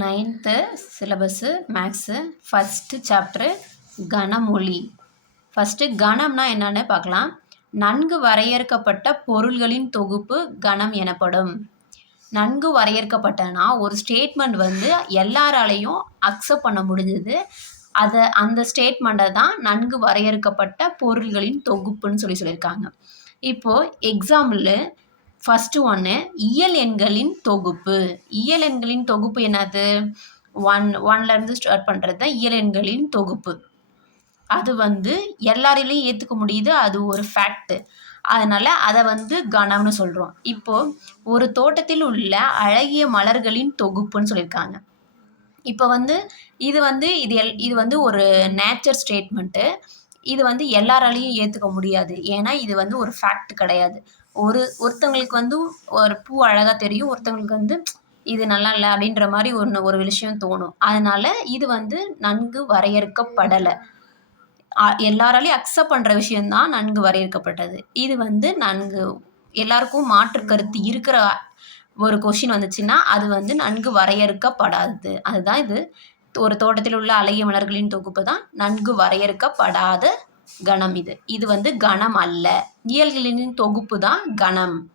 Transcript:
Ninth syllabus maths. First chapter கணமொழி first கணம்னா என்னன்னு பார்க்கலாம். நன்கு வரையறுக்கப்பட்ட பொருள்களின் தொகுப்பு கணம் எனப்படும். நன்கு வரையறுக்கப்பட்டனா ஒரு ஸ்டேட்மெண்ட் வந்து எல்லாராலையும் அக்செப்ட் பண்ண முடிஞ்சது. அதை அந்த ஸ்டேட்மெண்ட்டை தான் நன்கு வரையறுக்கப்பட்ட பொருள்களின் தொகுப்புன்னு சொல்லி சொல்லியிருக்காங்க. இப்போது எக்ஸாம்பிள் ஃபஸ்ட்டு ஒன்று இயல் எண்களின் தொகுப்பு. இயல் எண்களின் தொகுப்பு என்னது? ஒன் ஒன்லேருந்து ஸ்டார்ட் பண்ணுறது தான் இயல் எண்களின் தொகுப்பு. அது வந்து எல்லாரிலையும் ஏற்றுக்க முடியுது. அது ஒரு ஃபேக்ட்டு அதனால் அதை வந்து கணம்னு சொல்கிறோம் இப்போது ஒரு தோட்டத்தில் உள்ள அழகிய மலர்களின் தொகுப்புன்னு சொல்லியிருக்காங்க. இப்போ வந்து இது வந்து இது எல் இது வந்து ஒரு நேச்சர் ஸ்டேட்மெண்ட்டு இது வந்து எல்லாராலையும் ஏற்றுக்க முடியாது. ஏன்னா இது வந்து ஒரு ஃபேக்ட் கிடையாது. ஒரு ஒருத்தவங்களுக்கு வந்து ஒரு பூ அழகாக தெரியும் ஒருத்தவங்களுக்கு வந்து இது நல்லா இல்லை அப்படின்ற மாதிரி ஒன்று ஒரு விஷயம் தோணும். அதனால் இது வந்து நன்கு வரையறுக்கப்படலை. எல்லாராலையும் அக்செப்ட் பண்ணுற விஷயந்தான் நன்கு வரையறுக்கப்பட்டது. இது வந்து நன்கு எல்லாருக்கும் மாற்று கருத்து இருக்கிற ஒரு கொஷின் வந்துச்சுன்னா அது வந்து நன்கு வரையறுக்கப்படாது அதுதான் இது. ஒரு தோட்டத்தில் உள்ள அழகிய மலர்களின் தொகுப்பு தான் நன்கு வரையறுக்கப்படாத கணம் இது. இது வந்து கணம் அல்ல. இயல்களின் தொகுப்பு தான் கணம்.